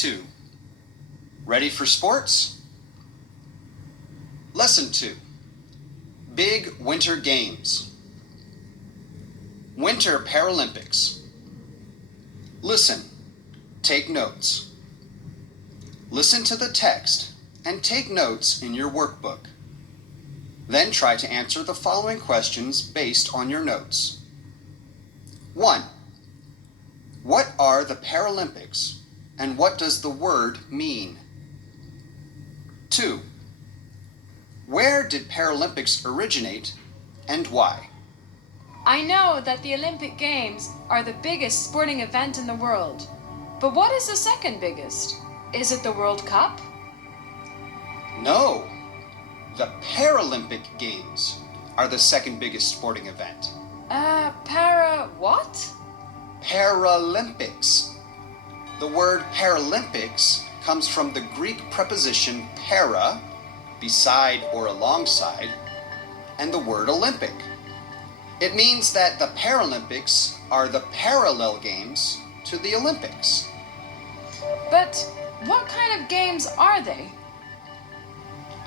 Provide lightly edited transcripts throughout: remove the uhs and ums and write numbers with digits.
2. Ready for sports? Lesson 2. Big Winter Games. Winter Paralympics. Listen. Take notes. Listen to the text and take notes in your workbook. Then try to answer the following questions based on your notes. 1. What are the Paralympics and what does the word mean? 2. Where did Paralympics originate and why? I know that the Olympic Games are the biggest sporting event in the world. But what is the second biggest? Is it the World Cup? No. The Paralympic Games are the second biggest sporting event. What? Paralympics. The word Paralympics comes from the Greek preposition para, beside or alongside, and the word Olympic. It means that the Paralympics are the parallel games to the Olympics. But what kind of games are they?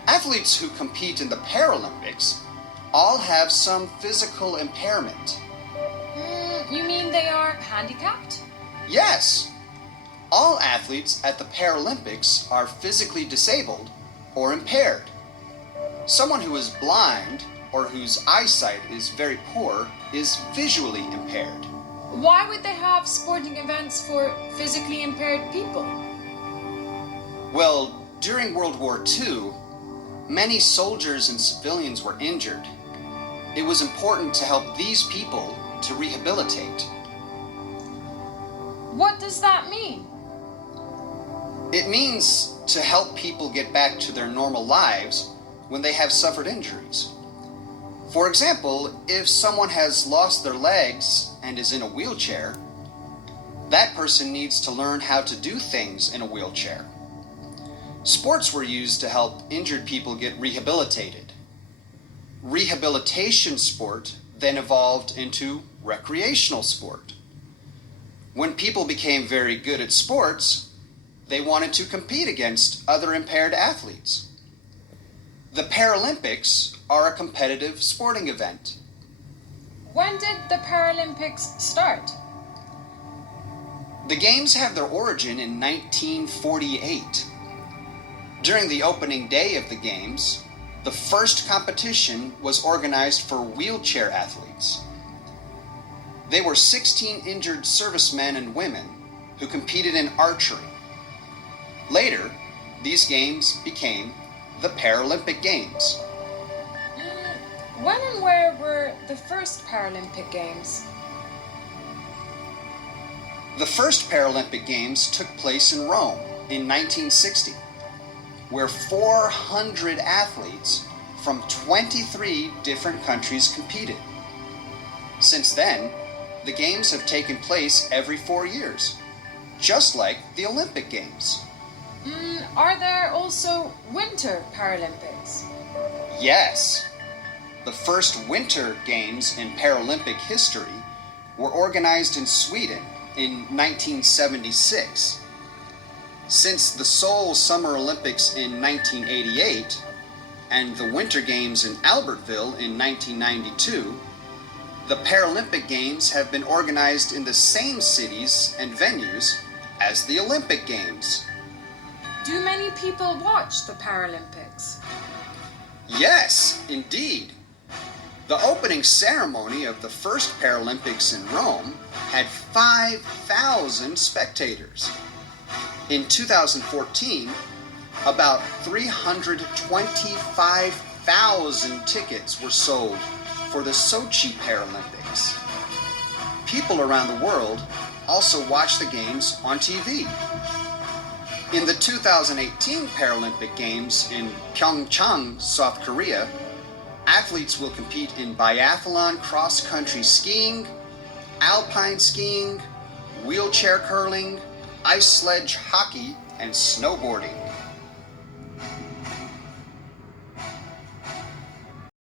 Athletes who compete in the Paralympics all have some physical impairment. You mean they are handicapped? Yes. All athletes at the Paralympics are physically disabled or impaired. Someone who is blind or whose eyesight is very poor is visually impaired. Why would they have sporting events for physically impaired people? Well, during World War II, many soldiers and civilians were injured. It was important to help these people to rehabilitate. What does that mean? It means to help people get back to their normal lives when they have suffered injuries. For example, if someone has lost their legs and is in a wheelchair, that person needs to learn how to do things in a wheelchair. Sports were used to help injured people get rehabilitated. Rehabilitation sport then evolved into recreational sport. When people became very good at sports, they wanted to compete against other impaired athletes. The Paralympics are a competitive sporting event. When did the Paralympics start? The Games have their origin in 1948. During the opening day of the Games, the first competition was organized for wheelchair athletes. They were 16 injured servicemen and women who competed in archery. Later, these games became the Paralympic Games. When and where were the first Paralympic Games? The first Paralympic Games took place in Rome in 1960, where 400 athletes from 23 different countries competed. Since then, the Games have taken place every 4 years, just like the Olympic Games. Are there also Winter Paralympics? Yes. The first Winter Games in Paralympic history were organized in Sweden in 1976. Since the Seoul Summer Olympics in 1988 and the Winter Games in Albertville in 1992, the Paralympic Games have been organized in the same cities and venues as the Olympic Games. Do many people watch the Paralympics? Yes, indeed. The opening ceremony of the first Paralympics in Rome had 5,000 spectators. In 2014, about 325,000 tickets were sold for the Sochi Paralympics. People around the world also watch the games on TV. In the 2018 Paralympic Games in Pyeongchang, South Korea, athletes will compete in biathlon cross-country skiing, alpine skiing, wheelchair curling, ice sledge hockey, and snowboarding.